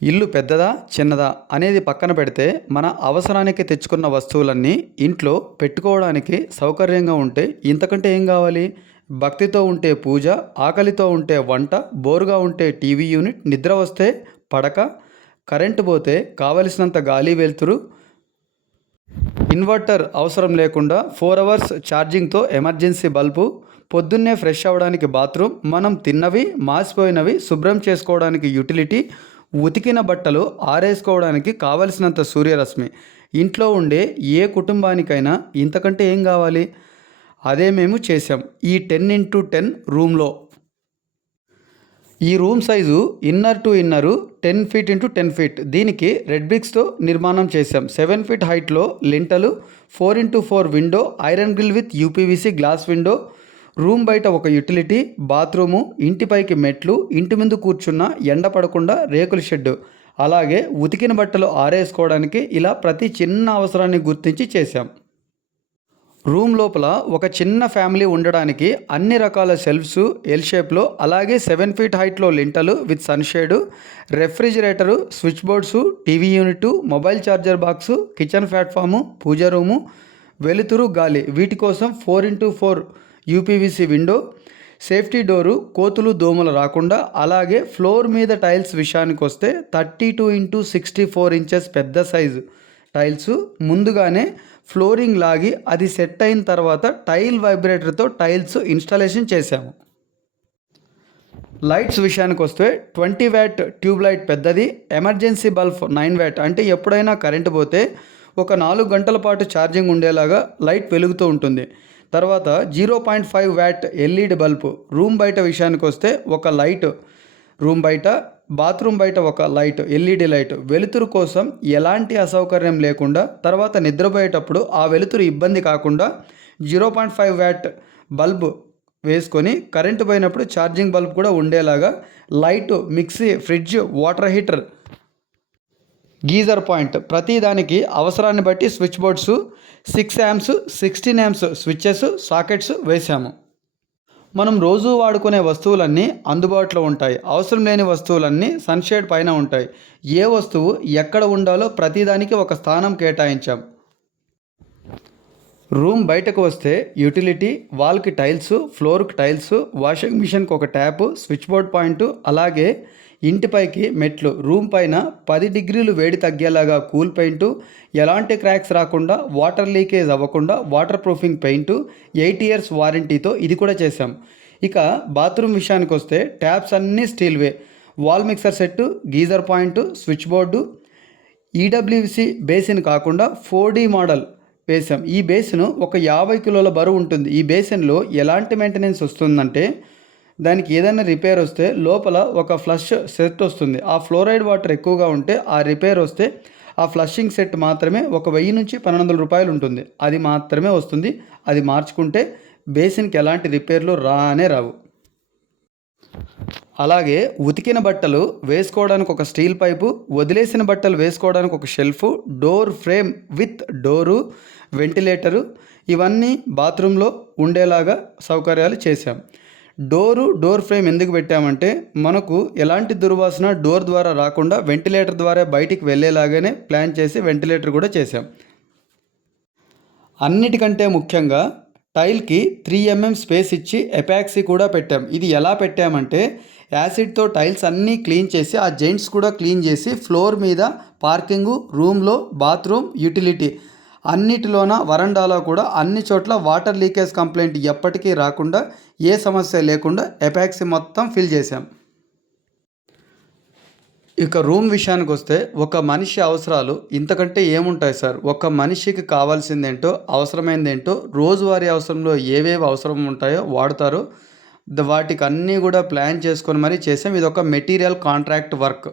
ఇల్లు పెద్దదా చిన్నదా అనేది పక్కన పెడితే మన అవసరానికి తెచ్చుకున్న వస్తువులన్నీ ఇంట్లో పెట్టుకోవడానికి సౌకర్యంగా ఉంటే ఇంతకంటే ఏం కావాలి? భక్తితో ఉంటే పూజ ఆకలితో ఉంటే వంట బోరుగా ఉంటే టీవీ యూనిట్ నిద్ర వస్తే పడక కరెంటు పోతే కావలసినంత గాలి వెలుతురు ఇన్వర్టర్ అవసరం లేకుండా ఫోర్ అవర్స్ ఛార్జింగ్తో ఎమర్జెన్సీ బల్బు పొద్దున్నే ఫ్రెష్ అవ్వడానికి బాత్రూమ్ మనం తిన్నవి మాసిపోయినవి శుభ్రం చేసుకోవడానికి యూటిలిటీ ఉతికిన బట్టలు ఆరేసుకోవడానికి కావలసినంత సూర్యరశ్మి. ఇంట్లో ఉండే ఏ కుటుంబానికైనా ఇంతకంటే ఏం కావాలి? అదే మేము చేసాం ఈ టెన్ ఇంటూ టెన్ రూమ్లో. ఈ room size inner to inner ten feet into ten feet. దీనికి రెడ్ బ్రిక్స్తో నిర్మాణం చేశాం. సెవెన్ ఫీట్ హైట్లో లింటలు four into four window iron grill with UPVC glass window room బయట ఒక యుటిలిటీ బాత్రూము ఇంటిపైకి మెట్లు ఇంటి ముందు కూర్చున్న ఎండ పడకుండా రేకుల షెడ్డు. అలాగే ఉతికిన బట్టలు ఆరేసుకోవడానికి ఇలా ప్రతి చిన్న అవసరాన్ని గుర్తించి చేశాం. రూమ్ లోపల ఒక చిన్న ఫ్యామిలీ ఉండడానికి అన్ని రకాల సెల్ఫ్స్ ఎల్ షేప్లో అలాగే సెవెన్ ఫీట్ హైట్లో లింటలు with sunshade refrigerator switch boards TV unit mobile charger box kitchen platform puja room వెలుతురు గాలి వీటి కోసం four into four UPVC window safety door కోతులు దోమలు రాకుండా అలాగే ఫ్లోర్ మీద టైల్స్ విషయానికి వస్తే thirty two into sixty four inches పెద్ద సైజు టైల్స్. ముందుగానే ఫ్లోరింగ్ లాగి అది సెట్ అయిన తర్వాత టైల్ వైబ్రేటర్తో టైల్స్ ఇన్స్టాలేషన్ చేశాము. లైట్స్ విషయానికి వస్తే ట్వంటీ వ్యాట్ ట్యూబ్ లైట్ పెద్దది ఎమర్జెన్సీ బల్బ్ నైన్ వ్యాట్ అంటే ఎప్పుడైనా కరెంటు పోతే ఒక నాలుగు గంటల పాటు ఛార్జింగ్ ఉండేలాగా లైట్ వెలుగుతూ ఉంటుంది. తర్వాత zero point five watt LED bulb room బయట విషయానికి వస్తే ఒక లైట్ రూమ్ బయట బాత్రూమ్ బయట ఒక లైట్ ఎల్ఈడి లైట్. వెలుతురు కోసం ఎలాంటి అసౌకర్యం లేకుండా తర్వాత నిద్రపోయేటప్పుడు ఆ వెలుతురు ఇబ్బంది కాకుండా zero point five watt bulb వేసుకొని కరెంటు పోయినప్పుడు ఛార్జింగ్ బల్బ్ కూడా ఉండేలాగా light mixie fridge water heater geyser point. ప్రతి దానికి అవసరాన్ని బట్టి switch boards six amps sixteen amps switches sockets వేసాము మనం రోజూ వాడుకునే వస్తువులన్నీ అందుబాటులో ఉంటాయి. అవసరం లేని వస్తువులన్నీ సన్షేడ్ పైన ఉంటాయి. ఏ వస్తువు ఎక్కడ ఉండాలో ప్రతిదానికి ఒక స్థానం కేటాయించాం. రూమ్ బయటకు వస్తే యూటిలిటీ వాల్కి టైల్స్ ఫ్లోర్కి టైల్స్ వాషింగ్ మిషన్కి ఒక ట్యాపు స్విచ్ బోర్డ్ పాయింట్ అలాగే ఇంటిపైకి మెట్లు రూమ్ పైన పది డిగ్రీలు వేడి తగ్గేలాగా కూల్ పెయింటు ఎలాంటి క్రాక్స్ రాకుండా వాటర్ లీకేజ్ అవ్వకుండా water proofing paint eight years వారంటీతో ఇది కూడా చేశాం. ఇక బాత్రూమ్ విషయానికి వస్తే ట్యాప్స్ అన్నీ స్టీల్వే. Wall mixer set geyser point switch board EWC basin కాకుండా ఫోర్ డి మోడల్ వేసాం ఈ బేసిన్ ఒక యాభై కిలోల బరువు ఉంటుంది. ఈ బేసిన్లో ఎలాంటి మెయింటెనెన్స్ వస్తుందంటే దానికి ఏదైనా రిపేర్ వస్తే లోపల ఒక ఫ్లష్ సెట్ వస్తుంది. ఆ ఫ్లోరైడ్ వాటర్ ఎక్కువగా ఉంటే ఆ రిపేర్ వస్తే ఆ ఫ్లషింగ్ సెట్ మాత్రమే ఒక వెయ్యి నుంచి పన్నెండు వందల రూపాయలు ఉంటుంది. అది మాత్రమే వస్తుంది. అది మార్చుకుంటే బేసిన్కి ఎలాంటి రిపేర్లు రానే రావు. అలాగే ఉతికిన బట్టలు వేసుకోవడానికి ఒక స్టీల్ పైపు వదిలేసిన బట్టలు వేసుకోవడానికి ఒక shelf door frame with door ventilator ఇవన్నీ బాత్రూంలో ఉండేలాగా సౌకర్యాలు చేశాం. డోరు డోర్ ఫ్రేమ్ ఎందుకు పెట్టామంటే మనకు ఎలాంటి దుర్వాసన డోర్ ద్వారా రాకుండా వెంటిలేటర్ ద్వారా బయటికి వెళ్ళేలాగానే ప్లాన్ చేసి వెంటిలేటర్ కూడా చేసాం అన్నిటికంటే ముఖ్యంగా టైల్కి త్రీ ఎంఎం స్పేస్ ఇచ్చి ఎపాక్సీ కూడా పెట్టాం. ఇది ఎలా పెట్టామంటే యాసిడ్తో టైల్స్ అన్నీ క్లీన్ చేసి ఆ జెంట్స్ కూడా క్లీన్ చేసి ఫ్లోర్ మీద పార్కింగు రూమ్లో బాత్రూమ్ యూటిలిటీ అన్నిటిలోన వరండాలో కూడా అన్ని చోట్ల వాటర్ లీకేజ్ కంప్లైంట్ ఎప్పటికీ రాకుండా ఏ సమస్య లేకుండా ఎపాక్సీ మొత్తం ఫిల్ చేశాం. ఇక రూమ్ విషయానికి వస్తే ఒక మనిషి అవసరాలు ఇంతకంటే ఏముంటాయి సార్? ఒక మనిషికి కావాల్సిందేంటో అవసరమైందేంటో రోజువారీ అవసరంలో ఏవేవి అవసరం ఉంటాయో వాడతారు. వాటికి అన్నీ కూడా ప్లాన్ చేసుకొని మరీ చేసాం. ఇది ఒక మెటీరియల్ కాంట్రాక్ట్ వర్క్.